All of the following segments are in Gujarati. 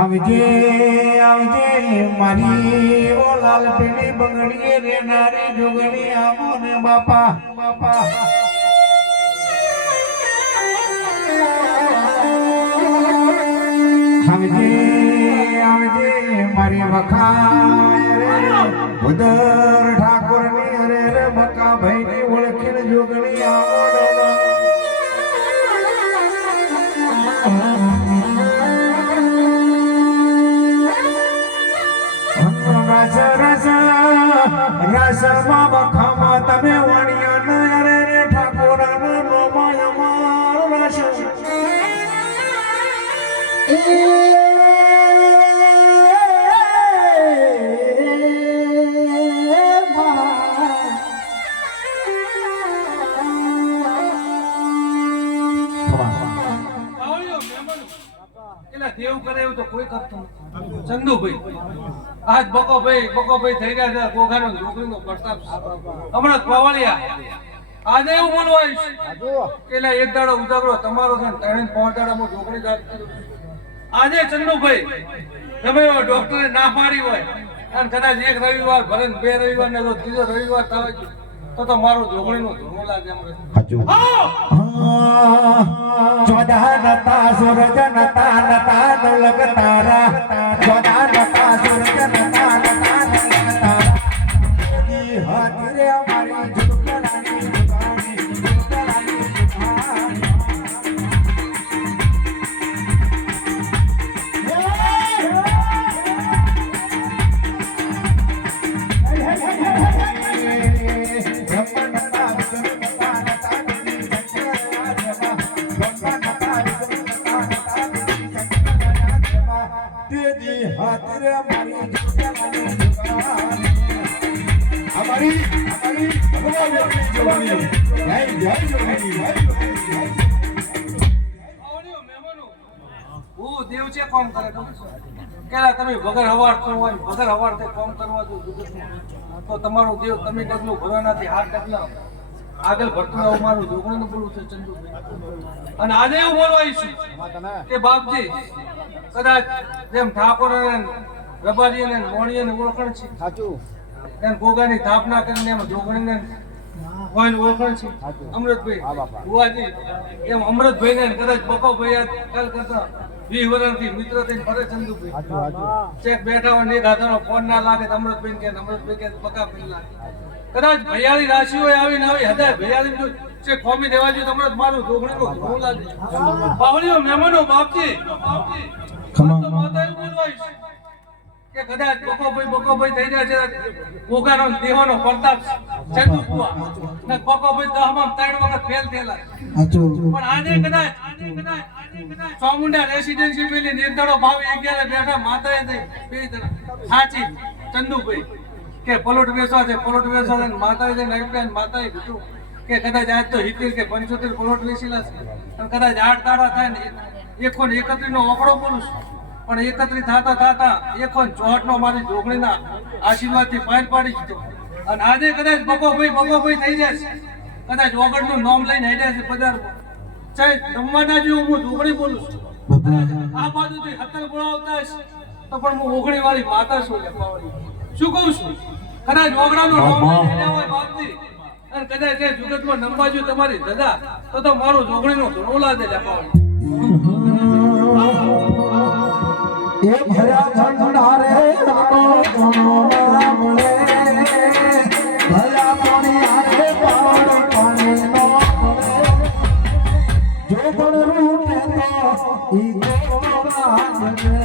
આવજે આવજે મારી ઓ લાલ પીળી બંગડીએ રે નારી જોગણી આવો ને બાપા બાપા આવજે આવજે મારી વખાય રે ઉદર ઠાકોર ની રે રે બકા ભાઈ ની ઓળખીને જોગણી આવો ને રસમાં બખામાં તમે વણિયા રે રે ઠાકોરાનો નોમાય મારો રસ દેવ કરે એવું તો કોઈ કરતું નથી. ચંદુભાઈ આજ બકોભાઈ થઈ ગયા છે. ગોગાનો છોકરીનો પ્રતાપ હમણાં પવાળિયા આજે એવું બોલવા એટલે એક દાડો ઉજાગરો તમારો છે ને 3-5 દાડામાં છોકરી આજે ચંદુભાઈ તમે ડોક્ટરે ના પાડી હોય અને કદાચ એક રવિવાર ભલે 2 રવિવાર ને ત્રીજો રવિવાર થાય તો મારો જોગણીનો ધૂમો લાગે ચોદા નતા સૂરજ નતા નતા નલગ તારા ચોદા નતા સૂરજ નતા નતા નલગ તારા હાથી રે અમારી જુગલાની જુગાની દેવ છે કોમ કરે કેલા તમે વગર હવાર હોય વગર હવાર તે કોમ કરવા જો તો તમારું દેવ તમે ડગલું ભરવાનાથી 8 ડગલા આગળ ભરતું અમારું જોગણીનું બોલું છે ચંદુભાઈ. અને આજે એવું બોલવાય છે કે બાપજી કદાચ જેમ ઠાકોર રબાજી ને મોણીએ ને ઓળખણ છે સાચું એમ ગોગાની સ્થાપના કરીને એમ જોગણીને હોય ઓળખણ છે અમૃતભાઈ બુવાજી એમ અમૃતભાઈ ને કદાચ બકોભાઈ કાલ કરતા 20 વર્ષથી મિત્ર થઈને ફરે ચંદુભાઈ ચેક બેઠા હોય એક હાથનો ફોન ના લાગે અમૃતભાઈ કે બકાભાઈ લાગે કદાચ ભૈયાળી રાશિ હોય આવી ના આવી હદાય ભૈયાળી છે કોમી દેવા જોઈએ તમારે મારું જોગણીનું ધૂળ લાગે બાવળીઓ મહેમાનો બાપજી માતા એવું બોલવાય કે કદાચ બકોભાઈ થઈ જાય છે ગોગાનો દેવાનો પ્રતાપ ચંદુપુઆ ને બકોભાઈ 10 માં 3 વખત ફેલ થયેલા પણ આજે કદાચ ચામુંડા રેસિડેન્સી પેલી નિર્દળો ભાવ 11 બેઠા માતાએ થઈ બે જણા સાચી ચંદુભાઈ કે પલોટ વેચવા છે માતાએ જઈને આપ્યા માતાએ કીધું કે કદાચ આજ તો 70 કે 75 પલોટ વેચેલા છે અને કદાચ 8 તાળા થાય ને 131 નો આંકડો બોલું છું પણ 31 થતા 164 નો મારી જોગણીના આશીર્વાદથી પાર પાડી દીધો. અને આજે કદાચ બકોભાઈ થઈ જશે કદાચ ઓગણનું નામ લઈને હેડ્યા છે બજારમાં ચાહે રમવાના જેવું હું જોગણી બોલું છું આ બાજુથી હતર બોલાવતા હશે તો પણ હું ઓગણી વાળી માતા છું શું કહું છું કદાચ ઓગણાનું નામ લઈને હેડ્યા હોય બાપજી અને કદાચ એ જુગતમાં નંબાજુ તમારી દાદા તો મારું જોગણીનું ધૂણું લાગે જપાવડી એ ભરા ભંડારે રાનો કોનો નામ લે ભલા પાણી આરે પાણી નો જો પણ રૂઠે તો ઈ ગોરા મને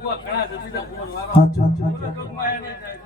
ભૂવા ઘણા જતી રહ્યા ભૂવાનો વારો. હાચું, હાચું, હાચું. ટૂંકમાં એને જાય.